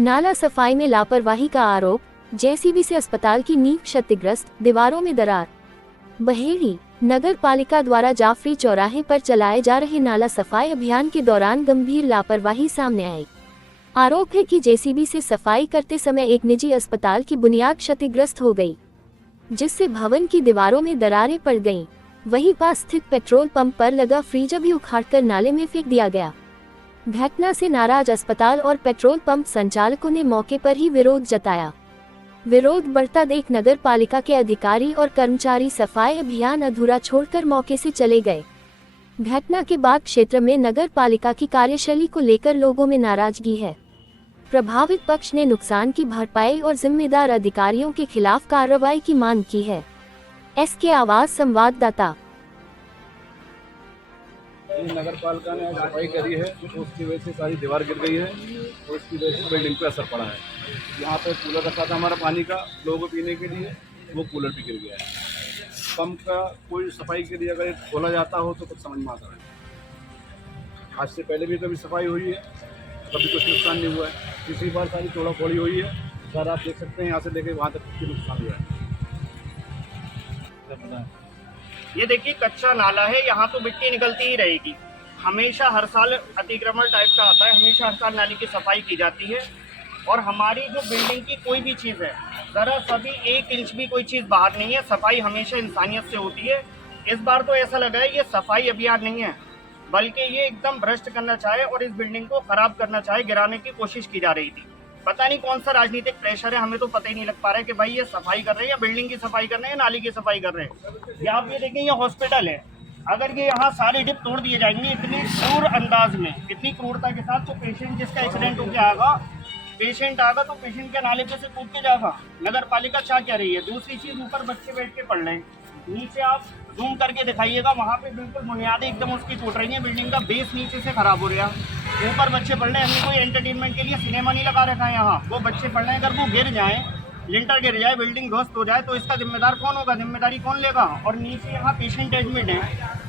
नाला सफाई में लापरवाही का आरोप, जेसीबी से अस्पताल की नींव क्षतिग्रस्त, दीवारों में दरार। बहेड़ी नगर पालिका द्वारा जाफरी चौराहे पर चलाए जा रहे नाला सफाई अभियान के दौरान गंभीर लापरवाही सामने आई। आरोप है कि जेसीबी से सफाई करते समय एक निजी अस्पताल की बुनियाद क्षतिग्रस्त हो गई, जिससे भवन की दीवारों में दरारें पड़ गईं। वहीं पास स्थित पेट्रोल पंप पर लगा फ्रीजर भी उखाड़कर नाले में फेंक दिया गया। घटना से नाराज अस्पताल और पेट्रोल पंप संचालकों ने मौके पर ही विरोध जताया। विरोध बढ़ता देख नगर पालिका के अधिकारी और कर्मचारी सफाई अभियान अधूरा छोड़कर मौके से चले गए। घटना के बाद क्षेत्र में नगर पालिका की कार्यशैली को लेकर लोगों में नाराजगी है। प्रभावित पक्ष ने नुकसान की भरपाई और जिम्मेदार अधिकारियों के खिलाफ कार्रवाई की मांग की है। एसके आवाज संवाददाता। नगर पालिका ने सफाई करी है तो उसकी वजह से सारी दीवार गिर गई है और उसकी वजह से बिल्डिंग पे असर पड़ा है। यहाँ पे कूलर रखा था हमारा पानी का लोगों को पीने के लिए, वो कूलर भी गिर गया है। पंप का कोई सफाई के लिए अगर खोला जाता हो तो कुछ समझ में आता है। आज से पहले भी कभी सफाई हुई है, कभी कुछ नुकसान नहीं हुआ है। तीसरी बार सारी तोड़ा फोड़ी हुई है। सर आप देख सकते हैं यहाँ से लेके वहाँ तक कितना नुकसान हुआ है। ये देखिए कच्चा नाला है, यहाँ तो मिट्टी निकलती ही रहेगी। हमेशा हर साल अतिक्रमण टाइप का आता है, हमेशा हर साल नाली की सफाई की जाती है। और हमारी जो बिल्डिंग की कोई भी चीज़ है, ज़रा सा भी 1 इंच भी कोई चीज़ बाहर नहीं है। सफाई हमेशा इंसानियत से होती है। इस बार तो ऐसा लगा है ये सफाई अभियान नहीं है, बल्कि ये एकदम भ्रष्ट करना चाहे और इस बिल्डिंग को ख़राब करना चाहे, गिराने की कोशिश की जा रही थी। पता नहीं कौन सा राजनीतिक प्रेशर है, हमें तो पता ही नहीं लग पा रहा है कि भाई ये सफाई कर रहे हैं या बिल्डिंग की सफाई कर रहे हैं या नाली की सफाई कर रहे हैं। या आप ये देखें, ये हॉस्पिटल है, अगर ये यहाँ सारे डिप तोड़ दिए जाएंगे इतनी क्रूर अंदाज में, इतनी क्रूरता के साथ, तो पेशेंट जिसका एक्सीडेंट हो गया आएगा, पेशेंट आएगा तो पेशेंट के नाले पे से कूद के जाएगा। नगर पालिका क्या कह रही है? दूसरी चीज़, ऊपर बच्चे बैठ के पढ़ रहे हैं, नीचे आप जूम करके दिखाइएगा, वहाँ पे बिल्कुल बुनियादें एकदम उसकी टूट रही हैं, बिल्डिंग का बेस नीचे से खराब हो रहा है। ऊपर बच्चे पढ़ रहे हैं, हमने कोई एंटरटेनमेंट के लिए सिनेमा नहीं लगा रखा है यहाँ। वो बच्चे पढ़ रहे हैं, अगर वो गिर जाए, लिंटर गिर जाए, बिल्डिंग ध्वस्त हो जाए, तो इसका जिम्मेदार कौन होगा? जिम्मेदारी कौन लेगा? और नीचे यहाँ पेशेंट एडमिट है,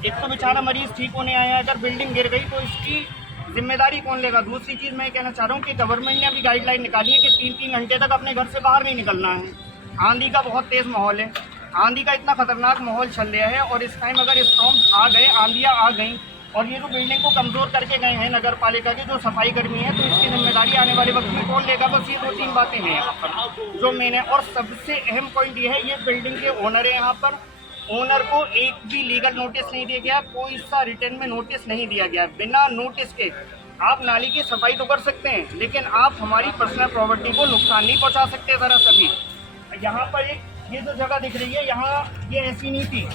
एक तो बेचारा मरीज ठीक होने आया है, अगर बिल्डिंग गिर गई तो इसकी जिम्मेदारी कौन लेगा? दूसरी चीज़ मैं कहना चाह रहा हूँ कि गवर्नमेंट ने अभी गाइडलाइन निकाली है कि 3-3 घंटे तक अपने घर से बाहर नहीं निकलना है। आंधी का बहुत तेज़ माहौल है, आंधी का इतना खतरनाक माहौल चल रहा है, और इस टाइम अगर स्टॉर्म आ गए, आंधियाँ आ गई और ये जो बिल्डिंग को कमज़ोर करके गए हैं नगर पालिका के जो सफाई कर्मी हैं, तो इसकी जिम्मेदारी आने वाले वक्त में कौन लेगा? बस ये 2-3 बातें हैं यहाँ पर जो मेन है। और सबसे अहम पॉइंट ये है, ये बिल्डिंग के ओनर है यहाँ पर, ओनर को एक भी लीगल नोटिस नहीं दिया गया, कोई सा रिटर्न में नोटिस नहीं दिया गया। बिना नोटिस के आप नाली की सफाई तो कर सकते हैं, लेकिन आप हमारी पर्सनल प्रॉपर्टी को नुकसान नहीं पहुँचा सकते ज़रा सभी। यहाँ पर एक ये जो जगह दिख रही है, यहाँ ये ऐसी नहीं थी।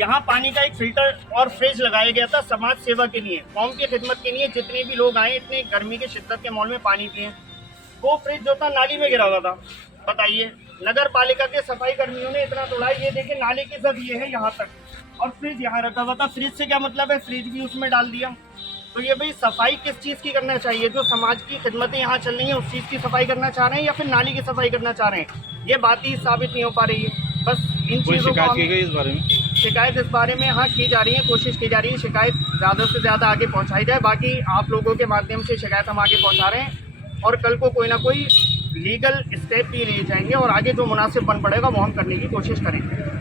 यहाँ पानी का एक फिल्टर और फ्रिज लगाया गया था समाज सेवा के लिए, कौम की खिदमत के लिए। जितने भी लोग आए, इतने गर्मी के शिद्दत के माहौल में पानी पिए, वो फ्रिज जो था नाली में गिरा हुआ था। बताइए, नगर पालिका के सफाई कर्मियों ने इतना तोड़ा। ये देखिए नाले की जब ये है यहाँ तक, और फ्रिज यहाँ रखा हुआ था। फ्रिज से क्या मतलब है? फ्रिज भी उसमें डाल दिया। तो ये भाई सफाई किस चीज़ की करना चाहिए? जो समाज की खिदमतें यहाँ चल रही हैं उस चीज़ की सफाई करना चाह रहे हैं, या फिर नाली की सफाई करना चाह रहे हैं? ये बात ही साबित नहीं हो पा रही है। बस इन चीज़ों को इस बारे में शिकायत इस बारे में हाँ की जा रही है, कोशिश की जा रही है शिकायत ज़्यादा से ज़्यादा आगे पहुँचाई जाए। बाकी आप लोगों के माध्यम से शिकायत हम आगे पहुँचा रहे हैं, और कल को कोई ना कोई लीगल स्टेप भी लिए जाएंगे, और आगे जो मुनासिब बन पड़ेगा वो हम करने की कोशिश करेंगे।